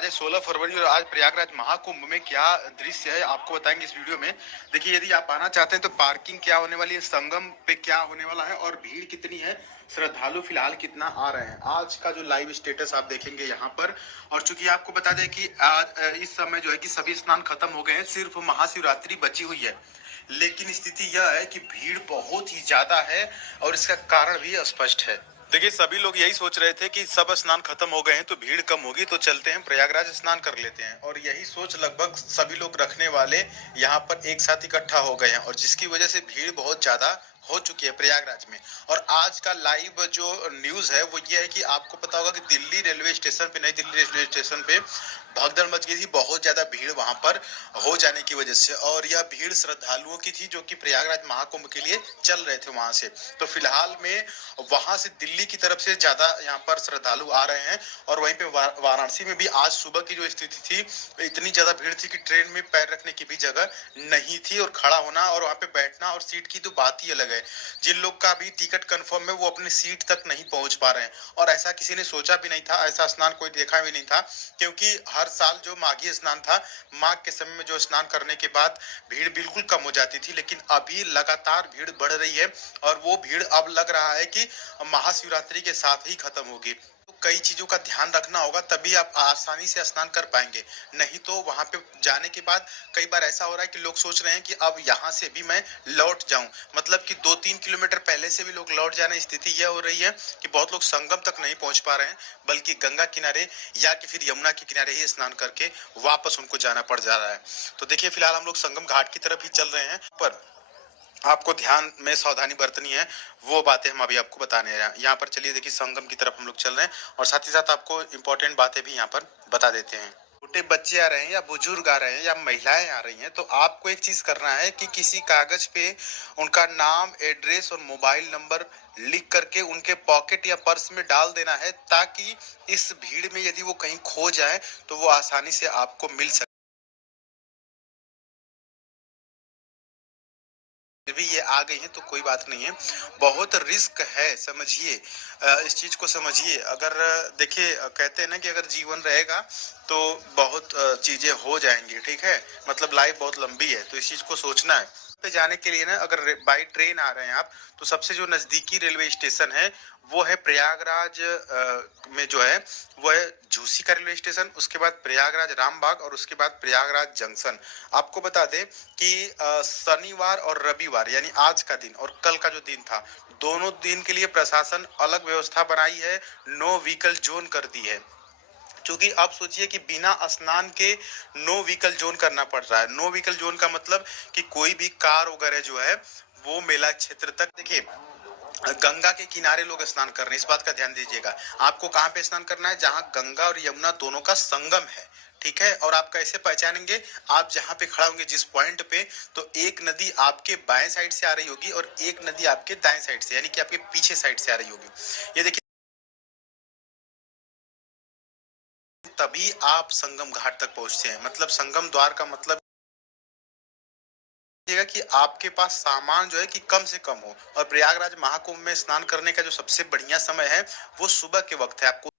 आज 16 फरवरी और आज प्रयागराज महाकुंभ में क्या दृश्य है आपको बताएंगे इस वीडियो में। देखिए, यदि आप आना चाहते हैं तो पार्किंग क्या होने वाली है, संगम पे क्या होने वाला है और भीड़ कितनी है, श्रद्धालु फिलहाल कितना आ रहे हैं, आज का जो लाइव स्टेटस आप देखेंगे यहाँ पर। और चूंकि आपको बता दें कि आज इस समय जो है कि सभी स्नान खत्म हो गए हैं, सिर्फ महाशिवरात्रि बची हुई है। लेकिन स्थिति यह है कि भीड़ बहुत ही ज्यादा है और इसका कारण भी स्पष्ट है। देखिए, सभी लोग यही सोच रहे थे कि सब स्नान खत्म हो गए हैं तो भीड़ कम होगी, तो चलते हैं प्रयागराज स्नान कर लेते हैं। और यही सोच लगभग सभी लोग रखने वाले यहाँ पर एक साथ इकट्ठा हो गए हैं और जिसकी वजह से भीड़ बहुत ज्यादा हो चुकी है प्रयागराज में। और आज का लाइव जो न्यूज है वो ये है कि आपको पता होगा कि दिल्ली रेलवे स्टेशन पे, नई दिल्ली रेलवे स्टेशन पे भगदड़ मच गई थी, बहुत ज्यादा भीड़ वहां पर हो जाने की वजह से। और यह भीड़ श्रद्धालुओं की थी जो कि प्रयागराज महाकुंभ के लिए चल रहे थे वहां से। तो फिलहाल में वहां से दिल्ली की तरफ से ज्यादा यहाँ पर श्रद्धालु आ रहे हैं। और वहीं पे वाराणसी में भी आज सुबह की जो स्थिति थी, इतनी ज्यादा भीड़ थी कि ट्रेन में पैर रखने की भी जगह नहीं थी और खड़ा होना और वहां पे बैठना और सीट की तो बात ही अलग है। जिन लोग का अभी टिकट कंफर्म है वो अपनी सीट तक नहीं पहुंच पा रहे हैं। और ऐसा किसी ने सोचा भी नहीं था, ऐसा स्नान कोई देखा भी नहीं था, क्योंकि हर साल जो माघी स्नान था, माघ के समय में जो स्नान करने के बाद भीड़ बिल्कुल कम हो जाती थी, लेकिन अभी लगातार भीड़ बढ़ रही है। और वो भीड़ अब लग रहा है कि महाशिवरात्रि के साथ ही खत्म होगी। तो कई चीजों का ध्यान रखना होगा, तभी आप आसानी से स्नान कर पाएंगे। नहीं तो वहां पे जाने के बाद कई बार ऐसा हो रहा है कि लोग सोच रहे हैं कि अब यहाँ से भी मैं लौट जाऊं, मतलब कि 2-3 किलोमीटर पहले से भी लोग लौट जाने। स्थिति यह हो रही है कि बहुत लोग संगम तक नहीं पहुंच पा रहे हैं, बल्कि गंगा किनारे या कि फिर यमुना के किनारे ही स्नान करके वापस उनको जाना पड़ जा रहा है। तो देखिए, फिलहाल हम लोग संगम घाट की तरफ ही चल रहे हैं, पर आपको ध्यान में सावधानी बरतनी है, वो बातें हम अभी आपको बताने हैं। यहाँ पर चलिए, देखिए संगम की तरफ हम लोग चल रहे हैं और साथ ही साथ आपको इम्पोर्टेंट बातें भी यहाँ पर बता देते हैं। छोटे बच्चे आ रहे हैं या बुजुर्ग आ रहे हैं या महिलाएं आ रही हैं, तो आपको एक चीज करना है कि किसी कागज पे उनका नाम, एड्रेस और मोबाइल नंबर लिख करके उनके पॉकेट या पर्स में डाल देना है, ताकि इस भीड़ में यदि वो कहीं खो जाए तो वो आसानी से आपको मिल सके। भी ये आ गई हैं तो कोई बात नहीं है, बहुत रिस्क है, समझिए। इस चीज को समझिए। अगर देखिए, कहते हैं ना कि अगर जीवन रहेगा तो बहुत चीजें हो जाएंगी, ठीक है, मतलब लाइफ बहुत लंबी है, तो इस चीज को सोचना है। पे जाने के लिए ना, अगर बाई ट्रेन आ रहे हैं आप, तो सबसे जो नजदीकी रेलवे स्टेशन है वो है प्रयागराज में जो है वो है झूसी का रेलवे स्टेशन, उसके बाद प्रयागराज रामबाग और उसके बाद प्रयागराज जंक्शन। आपको बता दें कि शनिवार और रविवार यानी आज का दिन और कल का जो दिन था, दोनों दिन के लिए प्रशासन अलग व्यवस्था बनाई है, नो व्हीकल जोन कर दी है। क्योंकि आप सोचिए कि बिना स्नान के नो व्हीकल जोन करना पड़ रहा है। नो व्हीकल जोन का मतलब कि कोई भी कार वगैरह जो है वो मेला क्षेत्र तक। देखिए, गंगा के किनारे लोग स्नान कर रहे हैं, इस बात का ध्यान दीजिएगा। आपको कहाँ पे स्नान करना है? जहाँ गंगा और यमुना दोनों का संगम है, ठीक है। और आप कैसे पहचानेंगे? आप जहाँ पे खड़ा होंगे जिस पॉइंट पे, तो एक नदी आपके बाएं साइड से आ रही होगी और एक नदी आपके दाएं साइड से, यानी कि आपके पीछे साइड से आ रही होगी। ये देखिए, तभी आप संगम घाट तक पहुंचते हैं। मतलब संगम द्वार का मतलब कि आपके पास सामान जो है कि कम से कम हो। और प्रयागराज महाकुंभ में स्नान करने का जो सबसे बढ़िया समय है वो सुबह के वक्त है। आपको